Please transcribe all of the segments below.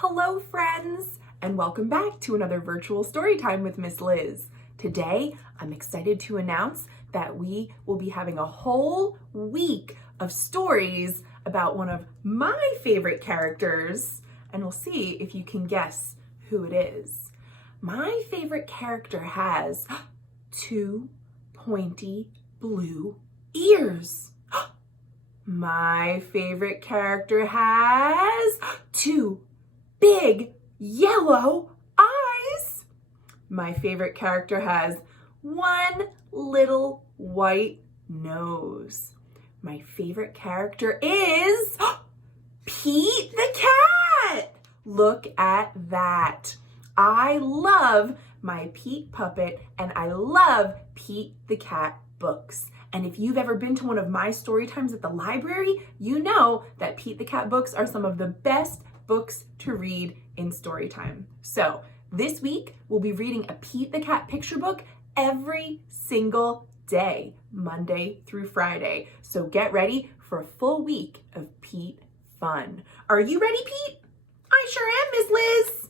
Hello friends, and welcome back to another virtual story time with Miss Liz. Today, I'm excited to announce that we will be having a whole week of stories about one of my favorite characters, and we'll see if you can guess who it is. My favorite character has two pointy blue ears. My favorite character has two big yellow eyes. My favorite character has one little white nose. My favorite character is Pete the cat. Look at that. I love my Pete puppet and I love Pete the cat books. And if you've ever been to one of my story times at the library, you know that Pete the cat books are some of the best books to read in story time. So this week we'll be reading a Pete the cat picture book every single day, Monday through Friday. So get ready for a full week of Pete fun. Are you ready, Pete? I sure am, Miss Liz.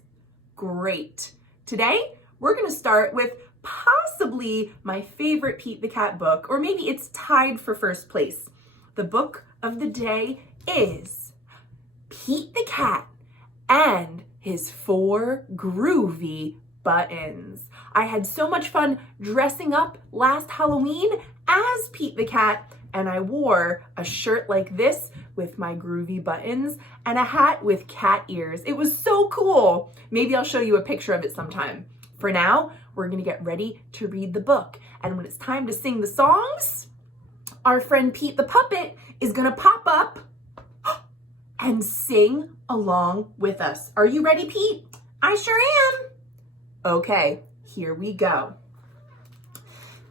Great. Today we're going to start with possibly my favorite Pete the cat book, or maybe it's tied for first place. The book of the day is Pete the cat and his 4 groovy buttons. I had so much fun dressing up last Halloween as Pete the cat, and I wore a shirt like this with my groovy buttons and a hat with cat ears. It was so cool. Maybe I'll show you a picture of it sometime. For now, we're gonna get ready to read the book. And when it's time to sing the songs, our friend Pete the puppet is gonna pop up and sing along with us. Are you ready, Pete? I sure am. Okay, here we go.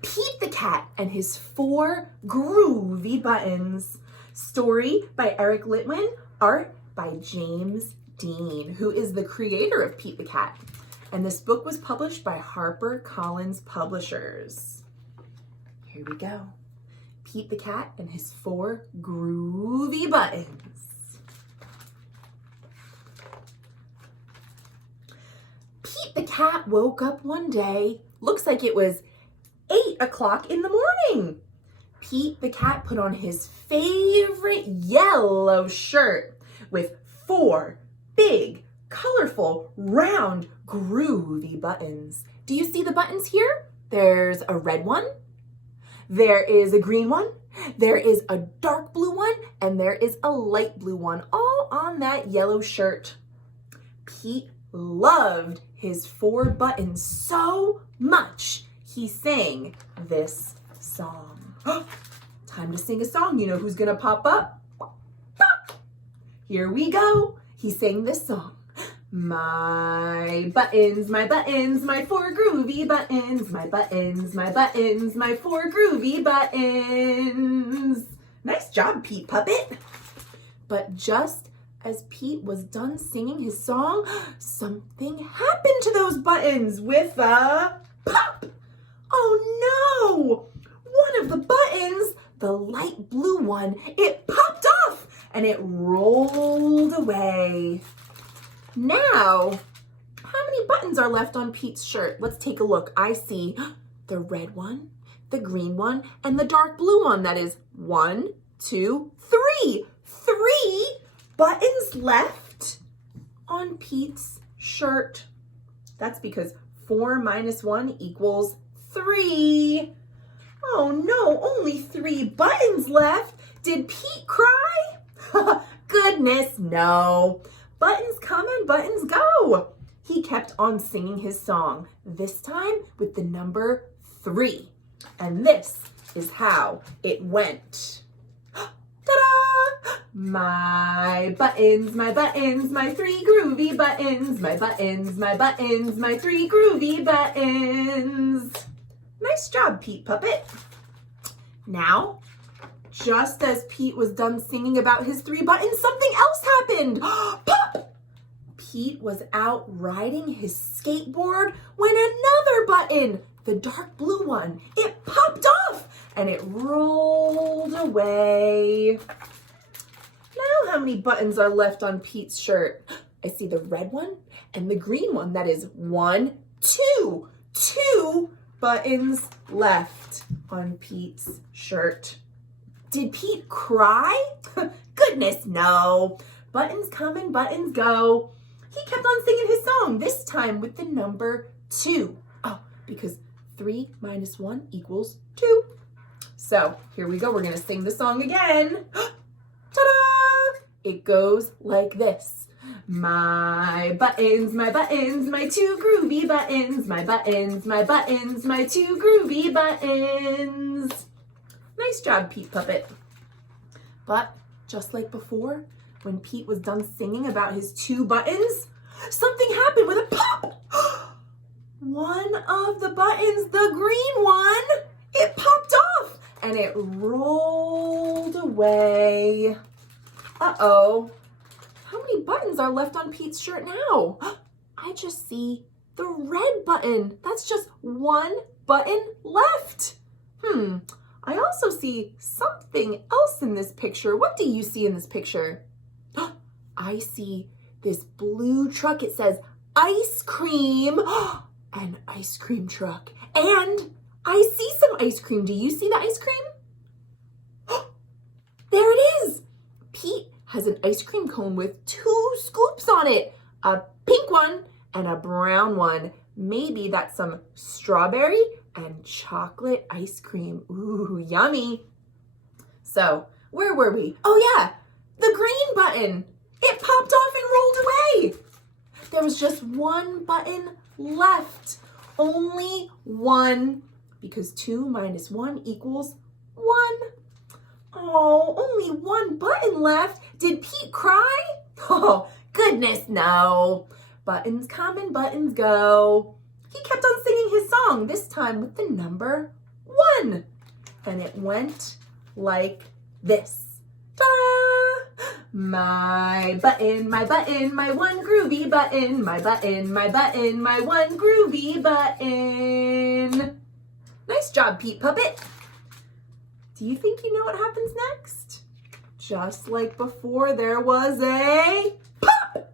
Pete the cat and his 4 groovy buttons. Story by Eric Litwin, art by James Dean, who is the creator of Pete the cat. And this book was published by HarperCollins Publishers. Here we go. Pete the cat and his 4 groovy buttons. Pete the cat woke up one day, looks like it was 8 o'clock in the morning. Pete the cat put on his favorite yellow shirt with 4 big, colorful, round, groovy buttons. Do you see the buttons here? There's a red one, there is a green one, there is a dark blue one, and there is a light blue one, all on that yellow shirt. Pete loved his 4 buttons so much, he sang this song. Time to sing a song. You know who's gonna pop up? Pop! Here we go. He sang this song. My buttons, my 4 groovy buttons, my buttons, my 4 groovy buttons. Nice job, Pete Puppet. But just as Pete was done singing his song, something happened to those buttons with a pop. Oh no! One of the buttons, the light blue one, it popped off and it rolled away. Now, how many buttons are left on Pete's shirt? Let's take a look. I see the red one, the green one, and the dark blue one. That is 1, 2, 3. 3 buttons left on Pete's shirt. That's because 4 minus 1 equals 3. Oh no, only 3 buttons left. Did Pete cry? Goodness, no. Buttons come and buttons go. He kept on singing his song, this time with the number 3. And this is how it went. Ta-da! My buttons, my 3 groovy buttons, my 3 groovy buttons. Nice job, Pete Puppet. Now, just as Pete was done singing about his 3 buttons, something else happened. Pop! Pete was out riding his skateboard when another button, the dark blue one, it popped off and it rolled away. Now how many buttons are left on Pete's shirt? I see the red one and the green one. That is 1, 2. 2 buttons left on Pete's shirt. Did Pete cry? Goodness, no. Buttons come and buttons go. He kept on singing his song, this time with the number 2. Oh, because 3 minus 1 equals 2. So here we go. We're going to sing the song again. Ta-da! It goes like this. My buttons, my 2 groovy buttons. My buttons, my 2 groovy buttons. Nice job, Pete Puppet. But just like before, when Pete was done singing about his 2 buttons, something happened with a pop. One of the buttons, the green one, it popped off and it rolled away. Uh-oh. How many buttons are left on Pete's shirt now? I just see the red button. That's just 1 button left. I also see something else in this picture. What do you see in this picture? I see this blue truck. It says ice cream. An ice cream truck. And I see some ice cream. Do you see the ice cream? There it is. Pete has an ice cream cone with 2 scoops on it. A pink one and a brown one. Maybe that's some strawberry and chocolate ice cream. Ooh, yummy. So, where were we? Oh yeah, the green button. It popped off and rolled away. There was just 1 button left. Only 1, because 2 minus 1 equals 1. Oh, only 1 button left. Did Pete cry? Oh, goodness, no. Buttons come and buttons go. He kept on singing his song, this time with the number 1. And it went like this. Ta-da! My button, my 1 groovy button. My button, my 1 groovy button. Nice job, Pete Puppet. Do you think you know what happens next? Just like before, there was a pop!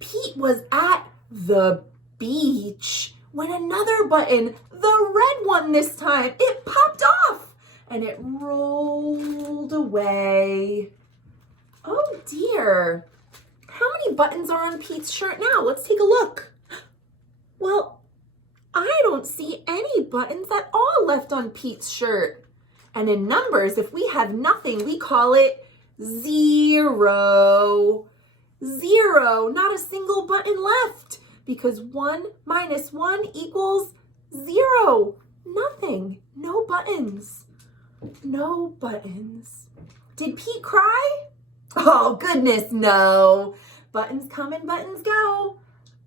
Pete was at the beach when another button, the red one this time, it popped off and it rolled away. Oh dear. How many buttons are on Pete's shirt now? Let's take a look. Well, I don't see any buttons at all left on Pete's shirt. And in numbers, if we have nothing, we call it 0. 0, not a single button left, because 1 minus 1 equals 0. Nothing, no buttons. No buttons. Did Pete cry? Oh, goodness, no. Buttons come and buttons go.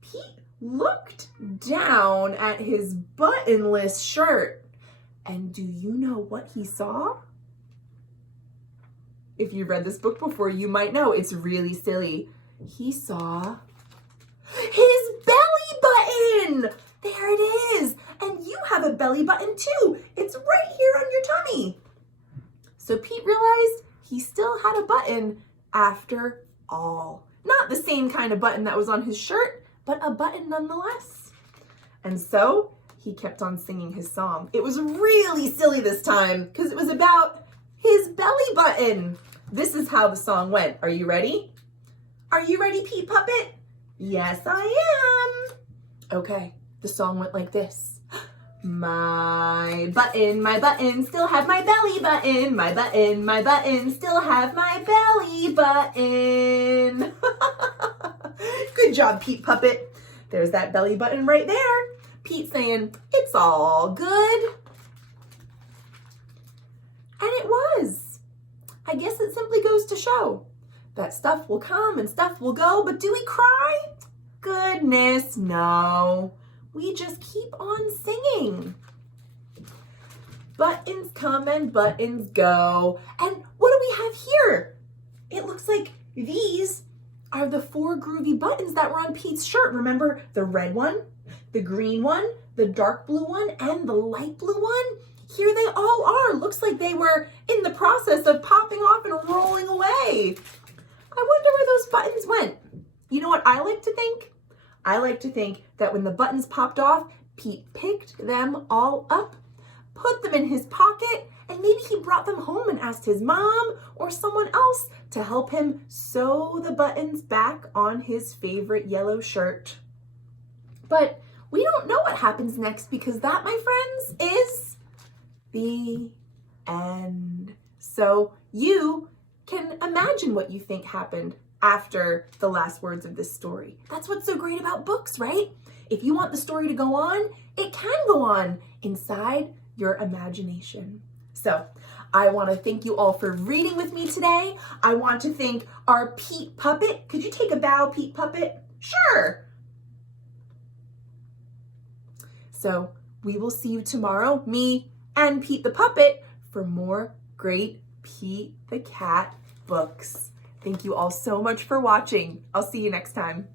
Pete looked down at his buttonless shirt. And do you know what he saw? If you read this book before, you might know. It's really silly. He saw his belly button. There it is. And you have a belly button too. It's right here on your tummy. So Pete realized he still had a button after all. Not the same kind of button that was on his shirt, but a button nonetheless. And so he kept on singing his song. It was really silly this time because it was about his belly button. This is how the song went. Are you ready? Are you ready, Pete Puppet? Yes, I am. Okay, the song went like this. My button, still have my belly button. My button, still have my belly button. Good job, Pete Puppet. There's that belly button right there. Pete saying, it's all good. And it was. I guess it simply goes to show that stuff will come and stuff will go, but do we cry? Goodness, no. We just keep on singing. Buttons come and buttons go. And what do we have here? It looks like these are the 4 groovy buttons that were on Pete's shirt. Remember the red one, the green one, the dark blue one, and the light blue one? Here they all are. Looks like they were in the process of popping off and rolling away. I wonder where those buttons went. You know what I like to think? I like to think that when the buttons popped off, Pete picked them all up, put them in his pocket, and maybe he brought them home and asked his mom or someone else to help him sew the buttons back on his favorite yellow shirt. But we don't know what happens next, because that, my friends, is the end. So you can imagine what you think happened after the last words of this story. That's what's so great about books, right? If you want the story to go on, it can go on inside your imagination. So I want to thank you all for reading with me today. I want to thank our Pete Puppet. Could you take a bow, Pete Puppet? Sure. So we will see you tomorrow, me and Pete the Puppet, for more great Pete the Cat books. Thank you all so much for watching. I'll see you next time.